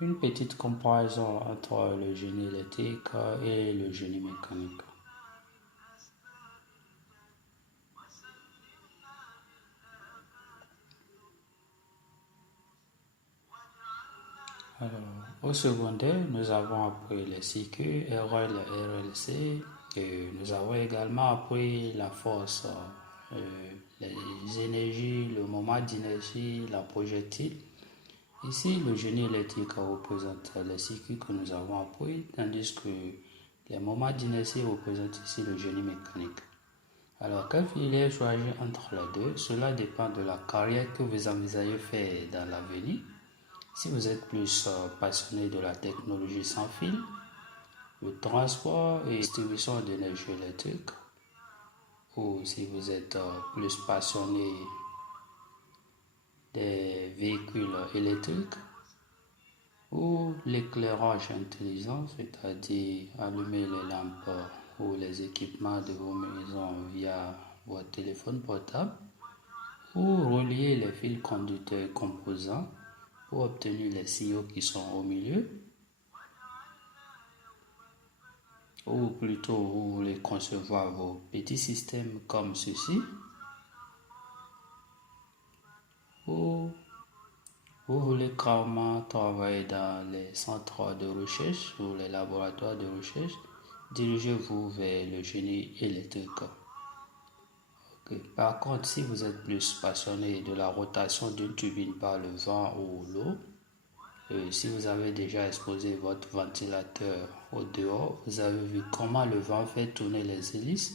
Une petite comparaison entre le génie électrique et le génie mécanique. Alors, au secondaire, nous avons appris les circuits, RL et RLC, et nous avons également appris la force, les énergies, le moment d'inertie, la projectile. Ici, le génie électrique représente les circuits que nous avons appris, tandis que les moments d'inertie représentent ici le génie mécanique. Alors, quelle filière choisir entre les deux? Cela dépend de la carrière que vous envisagez faire dans l'avenir. Si vous êtes plus passionné de la technologie sans fil, le transport et distribution d'énergie électrique, ou si vous êtes plus passionné des véhicules électriques, ou l'éclairage intelligent, c'est-à-dire allumer les lampes ou les équipements de vos maisons via votre téléphone portable, ou relier les fils conducteurs et composants pour obtenir les signaux qui sont au milieu, ou plutôt vous voulez concevoir vos petits systèmes comme ceci, ou vous voulez carrément travailler dans les centres de recherche ou les laboratoires de recherche, dirigez-vous vers le génie électrique. Okay. Par contre, si vous êtes plus passionné de la rotation d'une turbine par le vent ou l'eau, si vous avez déjà exposé votre ventilateur au dehors, vous avez vu comment le vent fait tourner les hélices,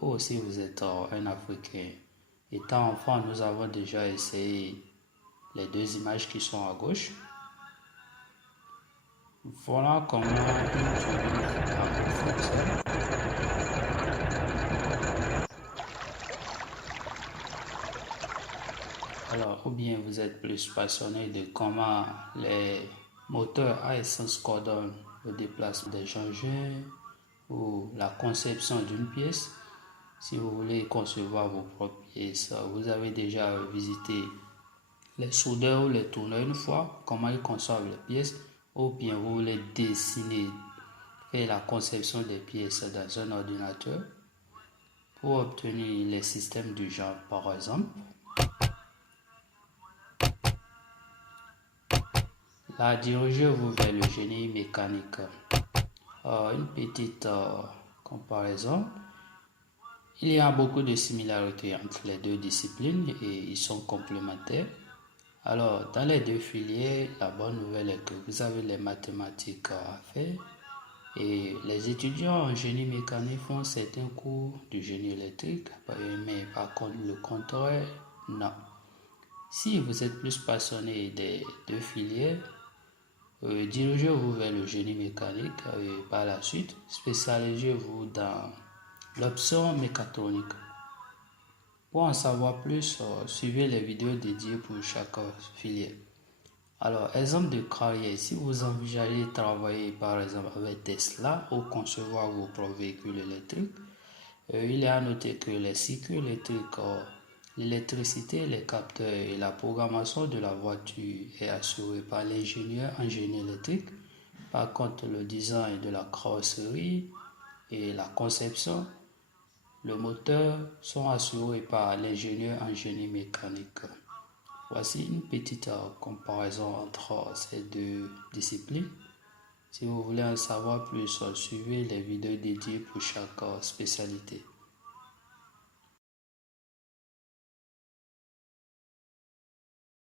ou si vous êtes un Africain. Étant enfant, nous avons déjà essayé les deux images qui sont à gauche. Voilà comment une turbine fonctionne. Alors, ou bien vous êtes plus passionné de comment les moteurs à essence coordonnent le déplacement des engins ou la conception d'une pièce. Si vous voulez concevoir vos propres pièces, vous avez déjà visité les soudeurs ou les tourneurs une fois, comment ils conçoivent les pièces, ou bien vous voulez dessiner, faire la conception des pièces dans un ordinateur pour obtenir les systèmes du genre, par exemple. Là, dirigez-vous vers le génie mécanique. Une petite comparaison. Il y a beaucoup de similarités entre les deux disciplines et ils sont complémentaires. Alors, dans les deux filières, la bonne nouvelle est que vous avez les mathématiques à faire et les étudiants en génie mécanique font certains cours de génie électrique, mais par contre, le contraire, non. Si vous êtes plus passionné des deux filières, dirigez-vous vers le génie mécanique et par la suite, spécialisez-vous dans l'option mécatronique. Pour en savoir plus, suivez les vidéos dédiées pour chaque filière. Alors, exemple de carrière, si vous envisagez de travailler par exemple avec Tesla ou concevoir vos propres véhicules électriques, il est à noter que les cycles électriques, l'électricité, les capteurs et la programmation de la voiture est assurée par l'ingénieur en génie électrique. Par contre, le design de la carrosserie et la conception, le moteur sont assurés par l'ingénieur en génie mécanique. Voici une petite comparaison entre ces deux disciplines. Si vous voulez en savoir plus, suivez les vidéos dédiées pour chaque spécialité.